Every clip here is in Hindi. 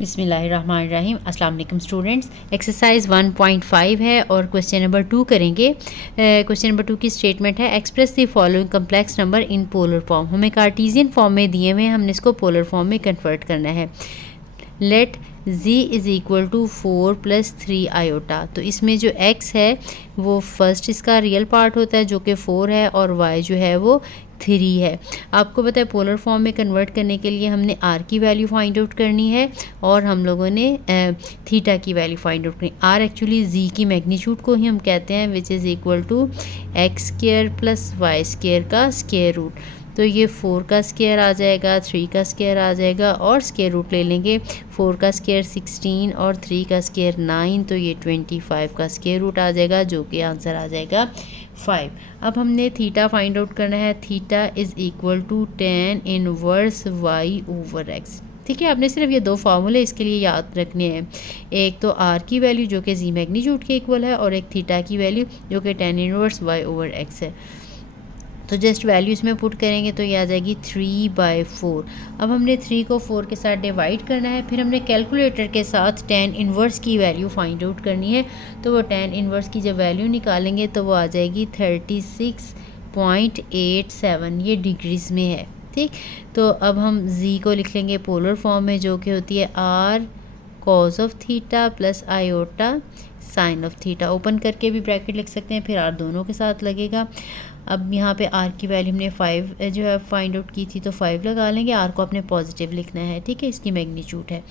बिस्मिल्लाहिर्रहमानिर्रहीम। अस्सलाम वालेकुम स्टूडेंट्स। एक्सरसाइज 1.5 है और क्वेश्चन नंबर 2 करेंगे। क्वेश्चन नंबर 2 की स्टेटमेंट है, express the following complex number in polar form. हमें कार्टेशियन फॉर्म में दिए हुए हैं, हमने इसको पोलर फॉर्म में कन्वर्ट करना है। Let z is equal to 4 + 3 iota. तो इसमें जो x है वो फर्स्ट इसका रियल पार्ट होता है जो कि 4 है, और y जो है वो 3 है। आपको पता है पोलर फॉर्म में कन्वर्ट करने के लिए हमने r की वैल्यू फाइंड आउट करनी है और हम लोगों ने थीटा की वैल्यू फाइंड आउट करनी। r एक्चुअली z की मैग्नीट्यूड को ही हम कहते हैं, which is equal to x² + y² का स्क्वायर रूट। तो ये 4 का स्क्वायर आ जाएगा, 3 का स्क्वायर आ जाएगा और स्क्वायर रूट ले लेंगे। 4 का स्क्वायर 16 और 3 का स्क्वायर 9, तो ये 25 का स्क्वायर रूट आ जाएगा, जो कि आंसर आ जाएगा 5। अब हमने थीटा फाइंड आउट करना है। Theta is equal to tan inverse y/x। ठीक है, आपने सिर्फ ये दो फार्मूले इसके लिए याद रखने हैं। एक तो r की वैल्यू जो कि z मैग्नीट्यूड के इक्वल है, और एक थीटा की वैल्यू जो कि tan इनवर्स y/x है। तो जस्ट वैल्यू इसमें पुट करेंगे तो ये आ जाएगी 3/4। अब हमने 3 को 4 के साथ डिवाइड करना है, फिर हमने कैलकुलेटर के साथ tan इनवर्स की वैल्यू फाइंड आउट करनी है। तो वो tan इनवर्स की जब वैल्यू निकालेंगे तो वो आ जाएगी 36.87, ये डिग्रीज में है। ठीक, तो अब हम z को लिख लेंगे पोलर फॉर्म में, जो कि होती है r cos of theta plus iota sine of theta. Open करके भी ब्रैकेट लिख सकते हैं, फिर r दोनों के साथ लगेगा। अब यहाँ पे r की वैल्यू हमने 5 जो है फाइंड आउट की थी, तो 5 लगा लेंगे। r को अपने पॉजिटिव लिखना है, ठीक है, इसकी मैग्नीट्यूड है।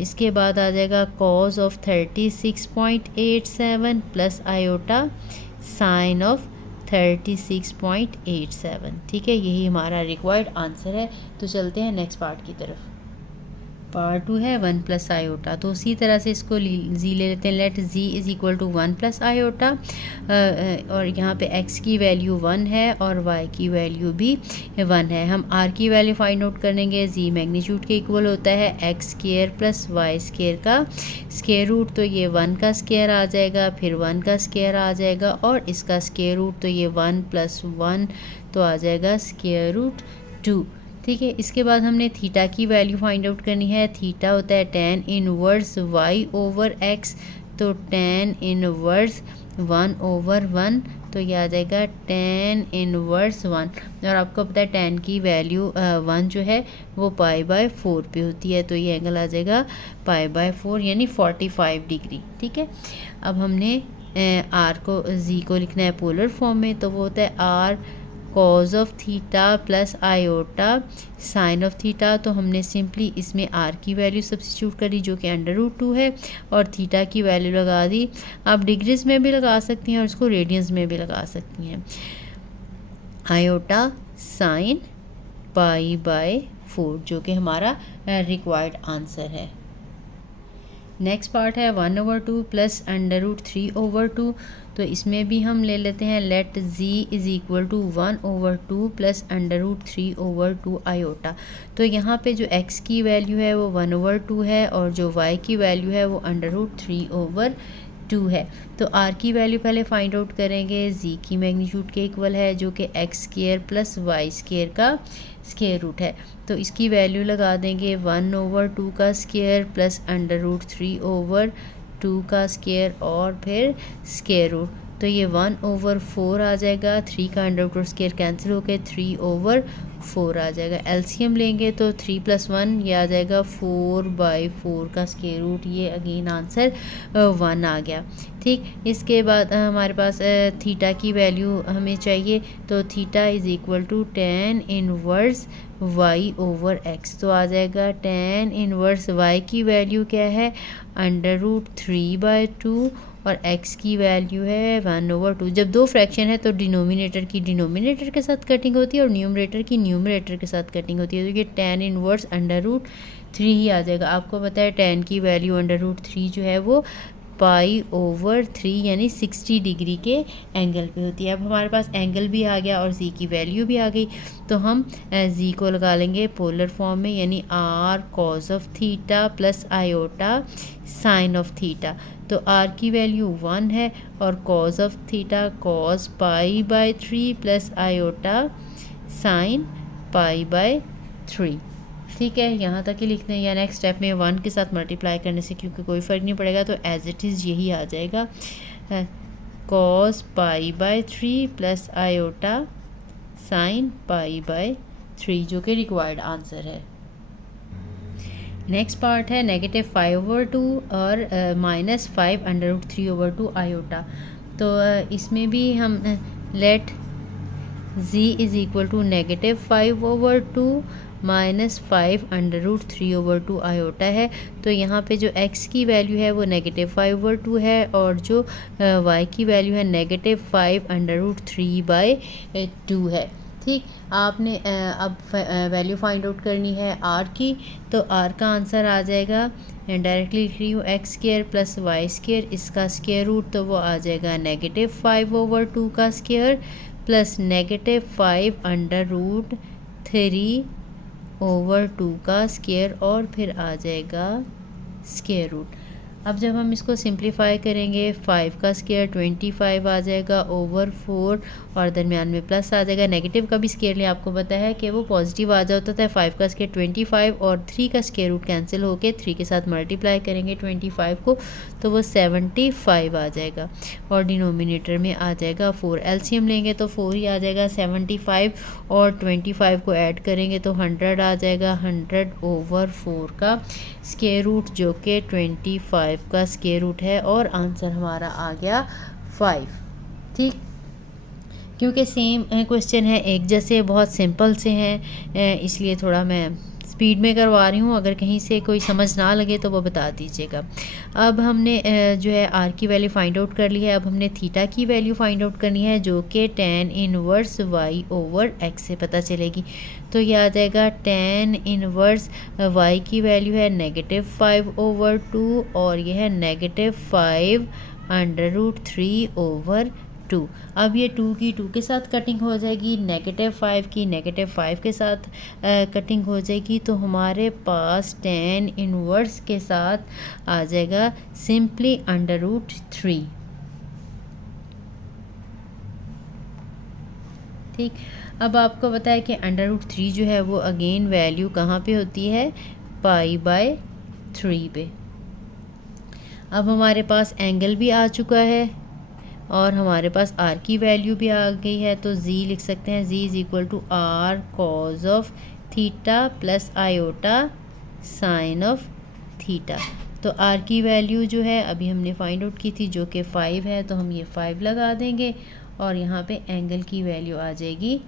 इसके बाद आ जाएगा cos of 36.87 plus iota sine of 36.87। ठीक है, यही हमारा रिक्वायर्ड आंसर है। तो चलते हैं नेक्स्ट पार्ट की तरफ। पार्ट 2 है 1 + आयोटा। तो उसी तरह से इसको जी ले लेते हैं। Let z is equal to 1 + iota, और यहाँ पे x की वैल्यू 1 है और y की वैल्यू भी 1 है। हम r की वैल्यू फाइंड आउट करेंगे। z मैग्नीट्यूड के इक्वल होता है x² + y² का स्क्वायर रूट। तो ये 1 का स्क्वायर आ जाएगा, फिर 1 का स्क्वायर आ जाएगा और इसका स्क्वायर रूट, तो ये 1 + 1 तो आ जाएगा √2। ठीक है, इसके बाद हमने थीटा की वैल्यू फाइंड आउट करनी है। थीटा होता है tan इनवर्स y/x, तो tan इनवर्स 1/1, तो ये आ जाएगा tan इनवर्स 1। और आपको पता है tan की वैल्यू 1 जो है वो π/4 पे होती है, तो ये एंगल आ जाएगा π/4 यानी 45 डिग्री। ठीक है, अब हमने r को z को लिखना है पोलर फॉर्म में, तो वो होता है r cos of theta plus iota sine of theta. तो हमने सिंपली इसमें r की वैल्यू सब्स्टिट्यूट करी जो कि √2 है, और थीटा की वैल्यू लगा दी। आप डिग्रीज में भी लगा सकती हैं और इसको रेडियंस में भी लगा सकती हैं। आयोटा साइन π/4 जो कि हमारा रिक्वायर्ड आंसर है। नेक्स्ट पार्ट है 1/2 प्लस √3/2। तो इसमें भी हम ले लेते हैं। Let z is equal to 1/2 plus √3/2 iota. तो यहाँ पे जो x की वैल्यू है वो 1/2 है, और जो y की वैल्यू है वो √3/2 है। तो r की वैल्यू पहले फाइंड आउट करेंगे। z की मैग्नीट्यूड के इक्वल है जो कि x² + y² का स्क्वायर रूट है। तो इसकी वैल्यू लगा देंगे 1/2 का स्क्वायर प्लस √3/2 का स्क्वायर और फिर स्क्वायर रूट। तो ये 1/4 आ जाएगा। 3 का √2 स्क्वायर कैंसिल होकर 3/4 आ जाएगा। एलसीएम लेंगे तो 3 + 1 ये आ जाएगा 4/4 का स्क्वायर रूट। ये अगेन आंसर 1 आ गया। ठीक, इसके बाद हमारे पास थीटा की वैल्यू हमें चाहिए। तो theta is equal to tan inverse y/x। तो आ जाएगा tan इनवर्स y की वैल्यू क्या है √3/2 और x की वैल्यू है 1/2। जब दो फ्रैक्शन है तो डिनोमिनेटर की डिनोमिनेटर के साथ कटिंग होती है और न्यूमरेटर की न्यूमरेटर के साथ कटिंग होती है। तो ये tan इनवर्स √3 ही आ जाएगा। आपको पता है tan की वैल्यू √3 जो है वो π/3 यानी 60 डिग्री के एंगल पे होती है। अब हमारे पास एंगल भी आ गया और z की वैल्यू भी आ गई, तो हम z को लगा लेंगे पोलर फॉर्म में, यानी r cos of theta plus iota sine of theta. तो r की वैल्यू 1 है और cos of theta cos π/3 plus iota sine π/3। ठीक है, यहाँ तक ही लिखते हैं या नेक्स्ट स्टेप में 1 के साथ मल्टीप्लाई करने से क्योंकि कोई फ़र्क नहीं पड़ेगा तो एज इट इज़ यही आ जाएगा cos pi by 3 plus iota sine pi by 3 जो कि रिक्वायर्ड आंसर है। नेक्स्ट पार्ट है -5/2 और -5√3/2 आयोटा। तो इसमें भी हम let z is equal to -5/2 -5√3/2 iota है। तो यहाँ पे जो x की वैल्यू है वो -5/2 है और जो y की वैल्यू है -5√3/2 है। ठीक, आपने अब वैल्यू फाइंड आउट करनी है r की, तो r का आंसर आ जाएगा, डायरेक्टली लिख रही हूँ x² प्लस y², इसका स्क्वायर रूट तो वो आ जाएगा -5/2 का स्क्वायर प्लस -5√3/2 का स्क्वायर और फिर आ जाएगा स्क्वायर रूट। अब जब हम इसको सिंप्लीफाई करेंगे 5 का स्क्वायर 25 आ जाएगा ओवर 4 और दरमियान में प्लस आ जाएगा। नेगेटिव का भी स्क्वायर लिया, आपको पता है कि वो पॉजिटिव आ जाता था। 5 का स्क्वायर 25 और 3 का स्क्वायर रूट कैंसिल होके 3 के साथ मल्टीप्लाई करेंगे 25 को तो वो 75 आ जाएगा और डिनोमिनेटर में आ जाएगा 4। एलसीएम लेंगे तो 4 ही आ जाएगा। 75 और 25 को ऐड करेंगे तो 100 आ जाएगा। 100/4 का स्क्वायर रूट जो कि 25 का स्क्वायर रूट है और आंसर हमारा आ गया 5। ठीक, क्योंकि सेम क्वेश्चन है, एक जैसे बहुत सिंपल से हैं, इसलिए थोड़ा मैं स्पीड में करवा रही हूँ। अगर कहीं से कोई समझ ना लगे तो वो बता दीजिएगा। अब हमने जो है आर की वैल्यू फाइंड आउट कर ली है। अब हमने थीटा की वैल्यू फाइंड आउट करनी है जो कि tan इनवर्स y/x से पता चलेगी। तो ये आ जाएगा tan इनवर्स y की वैल्यू है -5/2 और ये है -5√3/2। अब ये 2 की 2 के साथ कटिंग हो जाएगी, -5 की -5 के साथ कटिंग हो जाएगी। तो हमारे पास tan इनवर्स के साथ आ जाएगा सिंपली √3। ठीक, अब आपको पता है कि √3 जो है वो अगेन वैल्यू कहाँ पे होती है, π/3 पे। अब हमारे पास एंगल भी आ चुका है और हमारे पास r की वैल्यू भी आ गई है। तो z लिख सकते हैं, z is equal to r cos of theta plus iota sine of theta. तो r की वैल्यू जो है अभी हमने फाइंड आउट की थी जो कि 5 है, तो हम ये 5 लगा देंगे और यहाँ पे एंगल की वैल्यू आ जाएगी।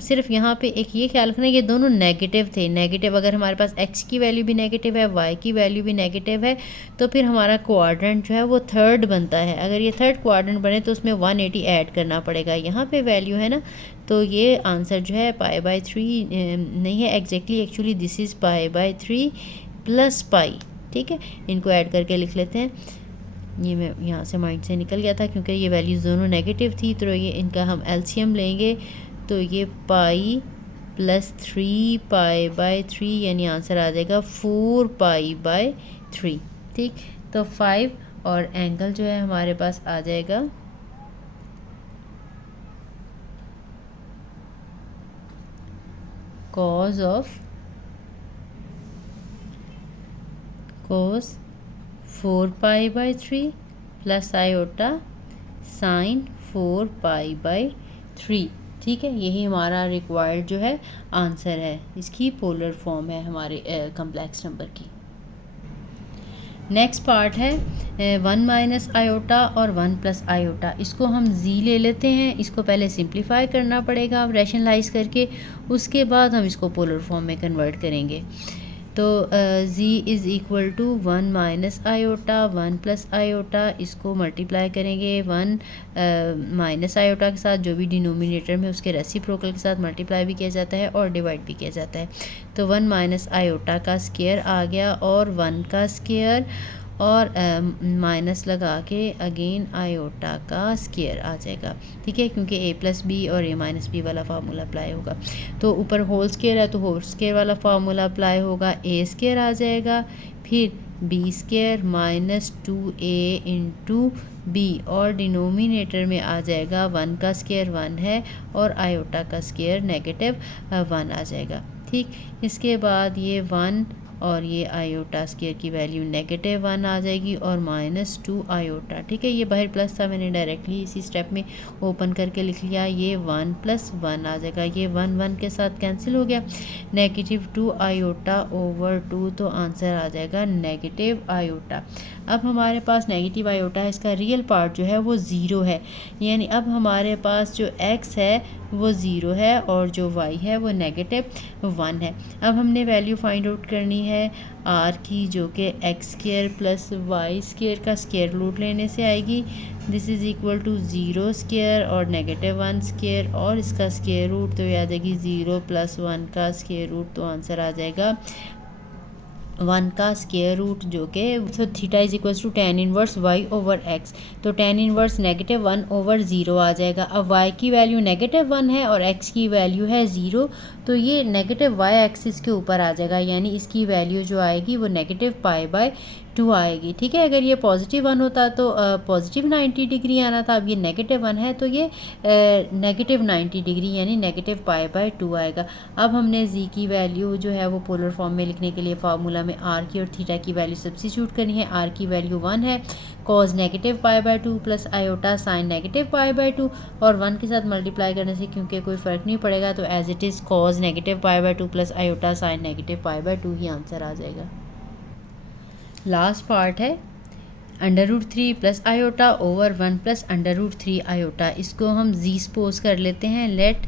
सिर्फ यहाँ पे एक ये ख्याल रखना, ये दोनों नेगेटिव थे। नेगेटिव अगर हमारे पास x की वैल्यू भी नेगेटिव है, y की वैल्यू भी नेगेटिव है, तो फिर हमारा क्वाड्रेंट जो है वो थर्ड बनता है। अगर ये थर्ड क्वाड्रेंट बने तो उसमें 180 ऐड करना पड़ेगा। यहाँ पे वैल्यू है ना, तो ये आंसर जो है π/3 नहीं है exactly, actually this is π/3 plus pi. ठीक है, इनको ऐड करके लिख लेते हैं। ये मैं यहाँ से माइंड से निकल गया था क्योंकि ये वैल्यूज़ दोनों नेगेटिव थी, तो ये इनका हम एलसीएम लेंगे तो ये पाई प्लस 3π/3 यानी आंसर आ जाएगा 4π/3। ठीक, तो 5 और एंगल जो है हमारे पास आ जाएगा cos 4π/3 प्लस आयोटा साइन 4π/3। ठीक है, यही हमारा रिक्वायर्ड जो है आंसर है। इसकी पोलर फॉर्म है हमारे कम्प्लेक्स नंबर की। नेक्स्ट पार्ट है 1 माइनस आयोटा और 1 प्लस आयोटा। इसको हम z ले लेते हैं। इसको पहले सिंप्लीफाई करना पड़ेगा रैशनलाइज करके, उसके बाद हम इसको पोलर फॉर्म में कन्वर्ट करेंगे। तो z is equal to 1 minus iota 1 plus iota, इसको मल्टीप्लाई करेंगे 1 माइनस आयोटा के साथ, जो भी डिनोमिनेटर में उसके रेसिप्रोकल के साथ मल्टीप्लाई भी किया जाता है और डिवाइड भी किया जाता है। तो 1 माइनस आयोटा का स्क्वायर आ गया और 1 का स्क्वायर और माइनस लगा के अगेन आयोटा का स्क्वायर आ जाएगा। ठीक है, क्योंकि a प्लस बी और a माइनस बी वाला फार्मूला अप्लाई होगा। तो ऊपर होल स्क्वायर है तो होल स्क्वायर वाला फार्मूला अप्लाई होगा, a स्क्वायर आ जाएगा, फिर b square minus 2a into b, और डिनोमिनेटर में आ जाएगा 1 का स्क्वायर 1 है और आयोटा का स्क्वायर -1 आ जाएगा। ठीक, इसके बाद ये 1 और ये आयोटा स्क्वायर की वैल्यू -1 आ जाएगी और -2 आयोटा। ठीक है, ये बाहर प्लस था, मैंने डायरेक्टली इसी स्टेप में ओपन करके लिख लिया। ये 1 + 1 आ जाएगा, ये 1 1 के साथ कैंसिल हो गया। -2 आयोटा ओवर 2, तो आंसर आ जाएगा नेगेटिव आयोटा। अब हमारे पास नेगेटिव आयोटा है, इसका रियल पार्ट जो है वो 0 है, यानी अब हमारे पास जो x है वो 0 है और जो y है वो -1 है। अब हमने वैल्यू फाइंड आउट करनी है r की, जो कि x² + y² का स्क्वायर रूट लेने से आएगी। दिस इज़ इक्वल टू 0² और -1² और इसका स्क्वायर रूट, तो ये आ जाएगी 0 + 1 का स्क्वायर रूट, तो आंसर आ जाएगा 1 का स्क्वायर रूट, जो कि तो theta is equal to tan inverse y over x, तो tan इनवर्स -1 ओवर 0 आ जाएगा। अब y की वैल्यू -1 है और x की वैल्यू है 0, तो ये नेगेटिव y एक्सिस के ऊपर आ जाएगा, यानी इसकी वैल्यू जो आएगी वो -π/2 आएगी। ठीक है, अगर ये +1 होता तो पॉजिटिव 90 डिग्री आना था, अब ये -1 है तो ये -90 डिग्री यानी -π/2 आएगा। अब हमने z की वैल्यू जो है वो पोलर फॉर्म में लिखने के लिए फार्मूला में r की और थीटा की वैल्यू सब्स्टिट्यूट करनी है। r की वैल्यू 1 है, cos -π/2 प्लस आयोटा sin -π/2, और 1 के साथ मल्टीप्लाई करने से क्योंकि कोई फ़र्क नहीं पड़ेगा तो as it is cos -π/2 plus iota sin -π/2 ही आंसर आ जाएगा। लास्ट पार्ट है √3 plus iota over 1 plus √3 iota. इसको हम z सपोज कर लेते हैं। Let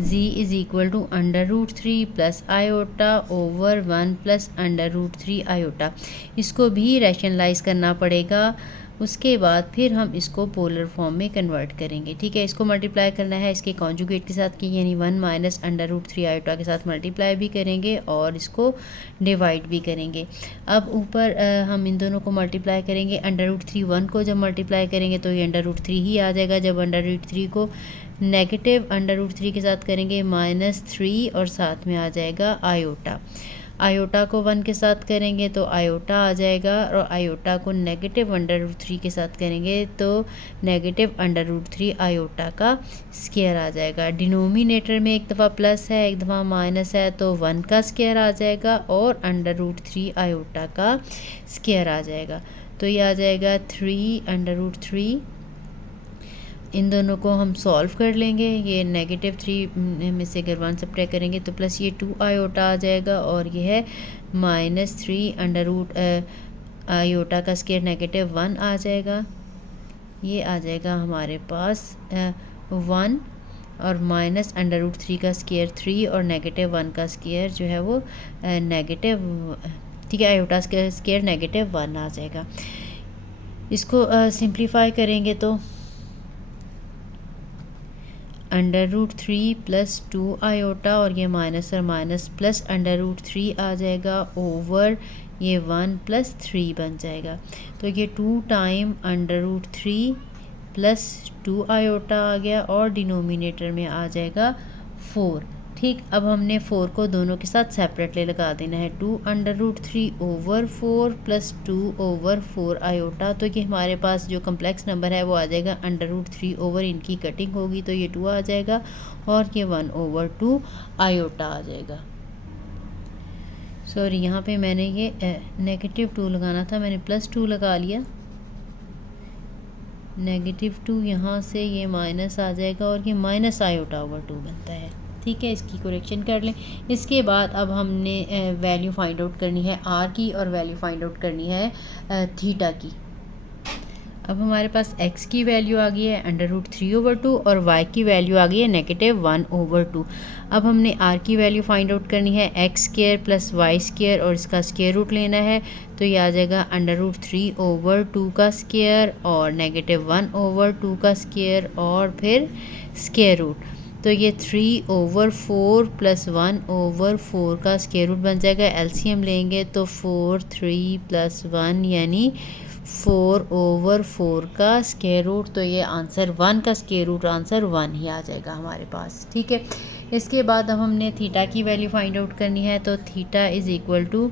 z is equal to √3 plus iota over 1 plus √3 iota. इसको भी रैशनलाइज करना पड़ेगा, उसके बाद फिर हम इसको पोलर फॉर्म में कन्वर्ट करेंगे। ठीक है, इसको मल्टीप्लाई करना है इसके कॉन्जुगेट के साथ, कि यानी 1 माइनस √3 आयोटा के साथ मल्टीप्लाई भी करेंगे और इसको डिवाइड भी करेंगे। अब ऊपर हम इन दोनों को मल्टीप्लाई करेंगे, √3 1 को जब मल्टीप्लाई करेंगे तो ये √3 ही आ जाएगा। जब √3 को नेगेटिव √3 के साथ करेंगे -3 और साथ में आ जाएगा आयोटा। आयोटा को 1 के साथ करेंगे तो आयोटा आ जाएगा, और आयोटा को नेगेटिव √3 के साथ करेंगे तो नेगेटिव √3 आयोटा का स्क्वायर आ जाएगा। डिनोमिनेटर में एक दफ़ा प्लस है एक दफ़ा माइनस है, तो 1 का स्क्वायर आ जाएगा और √3 आयोटा का स्क्वायर आ जाएगा। तो ये आ जाएगा 3 √3। इन दोनों को हम सॉल्व कर लेंगे। ये -3 में से अगर 1 सब्ट्रैक्ट करेंगे तो प्लस ये 2 आयोटा आ जाएगा, और ये है -3 आयोटा का स्क्वायर -1 आ जाएगा। ये आ जाएगा हमारे पास 1 और माइनस √3 का स्क्वायर 3 और -1 का स्क्वायर जो है वो नेगेटिव, ठीक है, आयोटा का स्क्वायर -1 आ जाएगा। इसको सिंप्लीफाई करेंगे तो √3 प्लस 2 आयोटा, और ये माइनस और माइनस प्लस √3 आ जाएगा ओवर ये 1 + 3 बन जाएगा। तो ये 2 टाइम √3 प्लस 2 आयोटा आ गया और डिनोमिनेटर में आ जाएगा 4। ठीक, अब हमने 4 को दोनों के साथ सेपरेटली लगा देना है। 2 √3 ओवर 4 प्लस 2 ओवर 4 आयोटा, तो ये हमारे पास जो कम्प्लेक्स नंबर है वो आ जाएगा √3 ओवर, इनकी कटिंग होगी तो ये 2 आ जाएगा और ये 1 ओवर 2 आयोटा आ जाएगा। सॉरी, यहाँ पे मैंने ये -2 लगाना था, मैंने +2 लगा लिया। -2 यहाँ से ये माइनस आ जाएगा और ये माइनस आयोटा ओवर 2 बनता है। ठीक है, इसकी करेक्शन कर लें। इसके बाद अब हमने वैल्यू फाइंड आउट करनी है r की और वैल्यू फाइंड आउट करनी है थीटा की। अब हमारे पास x की वैल्यू आ गई है √3 ओवर 2 और y की वैल्यू आ गई है -1 ओवर 2। अब हमने r की वैल्यू फाइंड आउट करनी है x² प्लस y² और इसका स्क्वायर रूट लेना है, तो ये आ जाएगा √3 ओवर 2 का स्क्वायर और -1 ओवर 2 का स्क्वायर और फिर स्क्वायर रूट, तो ये 3 ओवर 4 प्लस 1 ओवर 4 का स्क्वायर रूट बन जाएगा। एलसीएम लेंगे तो 4 3 प्लस 1 यानी 4 ओवर 4 का स्क्वायर रूट, तो ये आंसर 1 का स्क्वायर रूट आंसर 1 ही आ जाएगा हमारे पास। ठीक है, इसके बाद अब हमने थीटा की वैल्यू फाइंड आउट करनी है, तो theta is equal to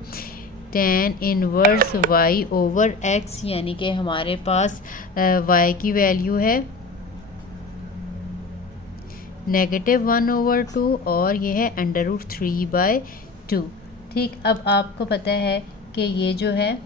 tan inverse y over x, यानी कि हमारे पास y की वैल्यू है -1/2 और ये है √3/2। ठीक, अब आपको पता है कि ये जो है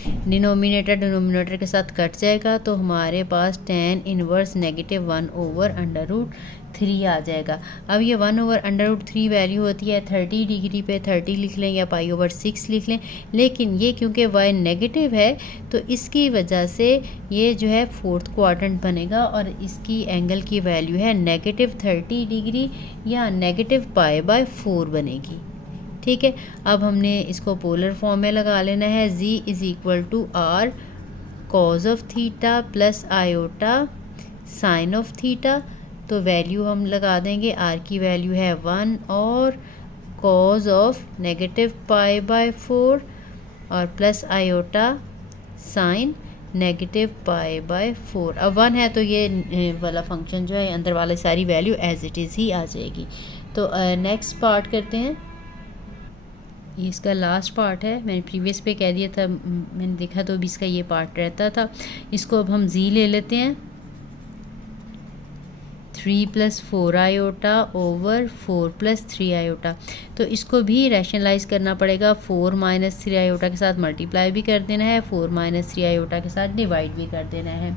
डिनोमिनेटर के साथ कट जाएगा, तो हमारे पास tan इनवर्स -1/√3 आ जाएगा। अब ये 1/√3 वैल्यू होती है 30 डिग्री पे, 30 लिख लें या π/6 लिख लें, लेकिन ये क्योंकि y नेगेटिव है तो इसकी वजह से ये जो है 4th क्वाड्रेंट बनेगा और इसकी एंगल की वैल्यू है -30 डिग्री या -π/4 बनेगी। ठीक है, अब हमने इसको पोलर फॉर्म में लगा लेना है। z = r cos of theta plus iota sine of theta, तो वैल्यू हम लगा देंगे, r की वैल्यू है 1 और cos ऑफ -π/4 और प्लस आयोटा साइन -π/4। अब 1 है तो ये वाला फंक्शन जो है अंदर वाली सारी वैल्यू एज इट इज़ ही आ जाएगी। तो नेक्स्ट पार्ट करते हैं, ये इसका लास्ट पार्ट है। मैंने प्रीवियस पे कह दिया था, मैंने देखा तो अभी इसका ये पार्ट रहता था। इसको अब हम z ले लेते हैं, 3 + 4 आयोटा ओवर 4 + 3 आयोटा। तो इसको भी रैशनलाइज करना पड़ेगा, 4 - 3 आयोटा के साथ मल्टीप्लाई भी कर देना है, 4 - 3 आयोटा के साथ डिवाइड भी कर देना है।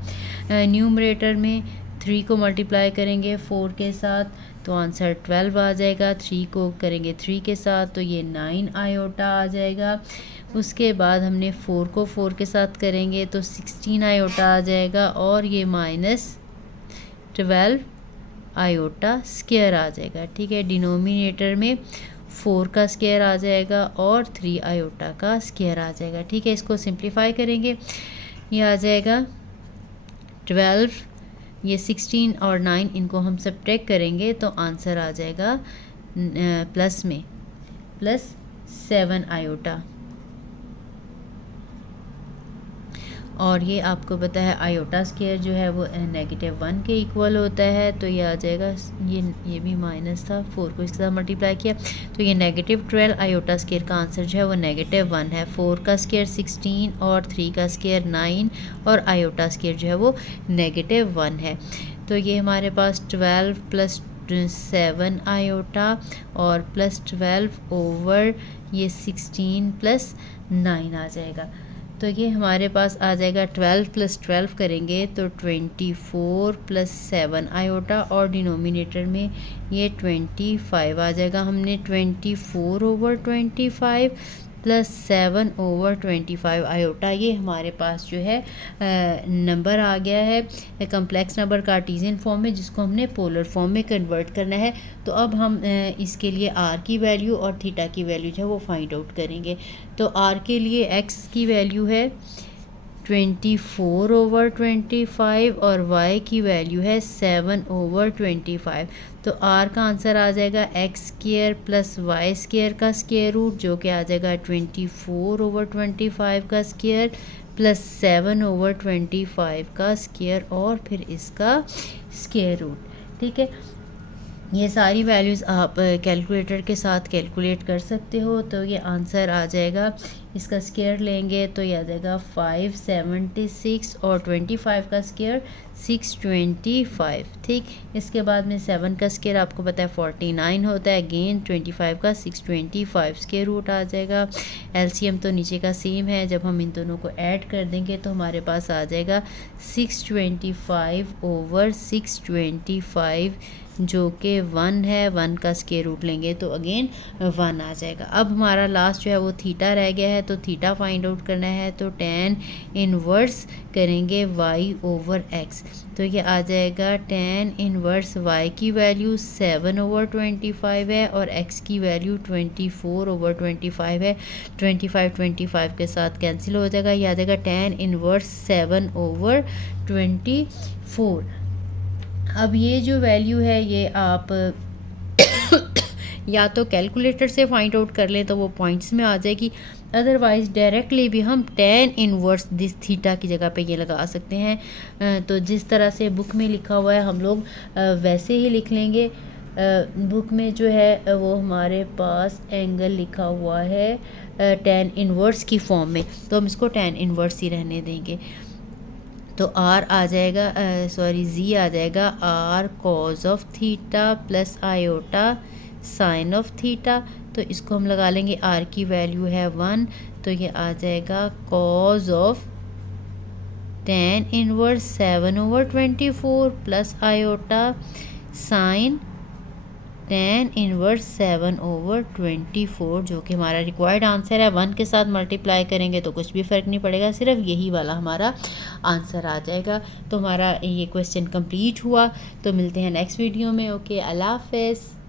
न्यूमरेटर में 3 को मल्टीप्लाई करेंगे 4 के साथ तो आंसर 12 आ जाएगा, 3 को करेंगे 3 के साथ तो ये 9 आयोटा आ जाएगा। उसके बाद हमने 4 को 4 के साथ करेंगे तो 16 आयोटा आ जाएगा और ये -12 आयोटा स्क्वायर आ जाएगा। ठीक है, डिनोमिनेटर में 4 का स्क्वायर आ जाएगा और 3 आयोटा का स्क्वायर आ जाएगा। ठीक है, इसको सिंप्लीफाई करेंगे, ये आ जाएगा 12, ये 16 और 9 इनको हम सब्ट्रैक्ट करेंगे तो आंसर आ जाएगा प्लस में +7 आयोटा। और ये आपको पता है आयोटा स्क्वायर जो है वो -1 के इक्वल होता है, तो ये आ जाएगा, ये भी माइनस था, 4 को इसके साथ मल्टीप्लाई किया तो ये -12 आयोटा स्क्वायर का आंसर जो है वो -1 है। 4 का स्क्वायर 16 और 3 का स्क्वायर 9 और आयोटा स्क्वायर जो है वो -1 है। तो ये हमारे पास 12 + 7 आयोटा और +12 ओवर ये 16 + 9 आ जाएगा। तो ये हमारे पास आ जाएगा 12 + 12 करेंगे तो 24 + 7 आयोटा और डिनोमिनेटर में ये 25 आ जाएगा। हमने 24/25 + 7/25 आयोटा, ये हमारे पास जो है नंबर आ गया है कम्प्लेक्स नंबर कार्टीजियन फॉर्म में, जिसको हमने पोलर फॉर्म में कन्वर्ट करना है। तो अब हम इसके लिए r की वैल्यू और थीटा की वैल्यू जो है वो फाइंड आउट करेंगे। तो r के लिए x की वैल्यू है 24/25 और y की वैल्यू है 7/25। तो r का आंसर आ जाएगा x² + y² का स्क्वायर रूट, जो कि आ जाएगा 24/25 का स्क्वायर + 7/25 का स्क्वायर और फिर इसका स्क्वायर रूट। ठीक है, ये सारी वैल्यूज़ आप कैलकुलेटर के साथ कैलकुलेट कर सकते हो। तो ये आंसर आ जाएगा, इसका स्क्वायर लेंगे तो ये आ जाएगा 576 और 25 का स्क्वायर 625। ठीक, इसके बाद में 7 का स्क्वायर आपको पता है 49 होता है, अगेन 25 का 625 स्क्वायर रूट आ जाएगा। एलसीएम तो नीचे का सेम है, जब हम इन दोनों को ऐड कर देंगे तो हमारे पास आ जाएगा 625/625 जो कि 1 है। 1 का स्क्वायर रूट लेंगे तो अगेन 1 आ जाएगा। अब हमारा लास्ट जो है वो थीटा रह गया है, तो थीटा फाइंड आउट करना है तो tan इनवर्स करेंगे y/x। तो ये आ जाएगा tan इनवर्स y की वैल्यू 7/25 है और x की वैल्यू 24/25 है। 25 के साथ कैंसिल हो जाएगा, ये आ जाएगा tan इनवर्स 7/24। अब ये जो वैल्यू है ये आप या तो कैलकुलेटर से फाइंड आउट कर लें तो वो पॉइंट्स में आ जाएगी, अदरवाइज़ डायरेक्टली भी हम tan इनवर्स दिस थीटा की जगह पे ये लगा सकते हैं। तो जिस तरह से बुक में लिखा हुआ है हम लोग वैसे ही लिख लेंगे। बुक में जो है वो हमारे पास एंगल लिखा हुआ है tan इनवर्स की फॉर्म में, तो हम इसको tan इनवर्स ही रहने देंगे। तो r आ जाएगा, सॉरी z आ जाएगा r cos of theta plus iota sine of theta. तो इसको हम लगा लेंगे, r की वैल्यू है 1, तो ये आ जाएगा cos of tan inverse 7/24 plus iota sign tan inverse 7/24, जो कि हमारा रिक्वायर्ड आंसर है। 1 के साथ मल्टीप्लाई करेंगे तो कुछ भी फ़र्क नहीं पड़ेगा, सिर्फ यही वाला हमारा आंसर आ जाएगा। तो हमारा ये क्वेश्चन कंप्लीट हुआ। तो मिलते हैं नेक्स्ट वीडियो में। ओके, अल्लाह हाफ़िज़।